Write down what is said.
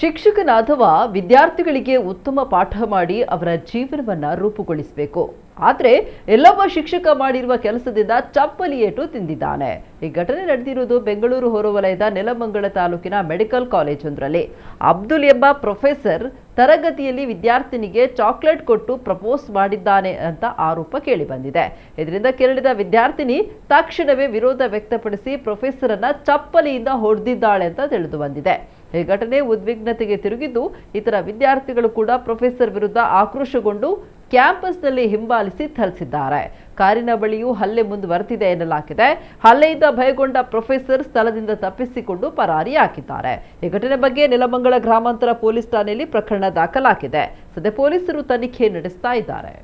ಶಿಕ್ಷಕನ ಅಥವಾ ವಿದ್ಯಾರ್ಥಿಗಳಿಗೆ ಉತ್ತಮ ಪಾಠ ಮಾಡಿ ಅವರ ಜೀವನವನ್ನ ರೂಪುಗೊಳಿಸಬೇಕು. ಆದರೆ ಎಲ್ಲೊಬ್ಬ ಶಿಕ್ಷಕ ಮಾಡಿರುವ ಕೆಲಸದಿಂದ ಚಪ್ಪಲಿ ಏಟು ತಿಂದಿದ್ದಾನೆ. ಈ ಘಟನೆ ನಡೆದಿರುವುದು ಬೆಂಗಳೂರು ಹೊರವಲಯದ ನೆಲಮಂಗಲ ತಾಲೂಕಿನ ಮೆಡಿಕಲ್ ಕಾಲೇಜೊಂದರಲ್ಲಿ. ಅಬ್ದುಲ್ ಎಂಬ ಪ್ರೊಫೆಸರ್ ತರಗತಿಯಲ್ಲಿ ವಿದ್ಯಾರ್ಥಿನಿಗೆ ಚಾಕ್ಲೇಟ್ ಕೊಟ್ಟು ಪ್ರಪೋಸ್ ಮಾಡಿದ್ದಾನೆ ಅಂತ ಆರೋಪ ಕೇಳಿಬಂದಿದೆ. ಇದರಿಂದ ಕೆರಳಿದ ವಿದ್ಯಾರ್ಥಿನಿ ತಕ್ಷಣವೇ ವಿರೋಧ ವ್ಯಕ್ತಪಡಿಸಿ ಪ್ರೊಫೆಸರ್ ಅನ್ನ ಚಪ್ಪಲಿಯಿಂದ ಹೊಡೆದಿದ್ದಾಳೆ ಅಂತ ತಿಳಿದು ಬಂದಿದೆ. ಈ ಘಟನೆ ಉದ್ವಿಗ್ನತೆಗೆ ತಿರುಗಿದ್ದು, ಇತರ ವಿದ್ಯಾರ್ಥಿಗಳು ಕೂಡ ಪ್ರೊಫೆಸರ್ ವಿರುದ್ಧ ಆಕ್ರೋಶಗೊಂಡು ಕ್ಯಾಂಪಸ್ನಲ್ಲಿ ಹಿಂಬಾಲಿಸಿ ಥಳಿಸಿದ್ದಾರೆ. ಕಾರಿನ ಬಳಿಯೂ ಹಲ್ಲೆ ಮುಂದುವರೆದಿದೆ ಎನ್ನಲಾಗಿದೆ. ಹಲ್ಲೆಯಿಂದ ಭಯಗೊಂಡ ಪ್ರೊಫೆಸರ್ ಸ್ಥಳದಿಂದ ತಪ್ಪಿಸಿಕೊಂಡು ಪರಾರಿಯಾಗಿದ್ದಾರೆ. ಈ ಘಟನೆ ಬಗ್ಗೆ ನೆಲಮಂಗಲ ಗ್ರಾಮಾಂತರ ಪೊಲೀಸ್ ಠಾಣೆಯಲ್ಲಿ ಪ್ರಕರಣ ದಾಖಲಾಗಿದೆ. ಸದ್ಯ ಪೊಲೀಸರು ತನಿಖೆ ನಡೆಸ್ತಾ ಇದ್ದಾರೆ.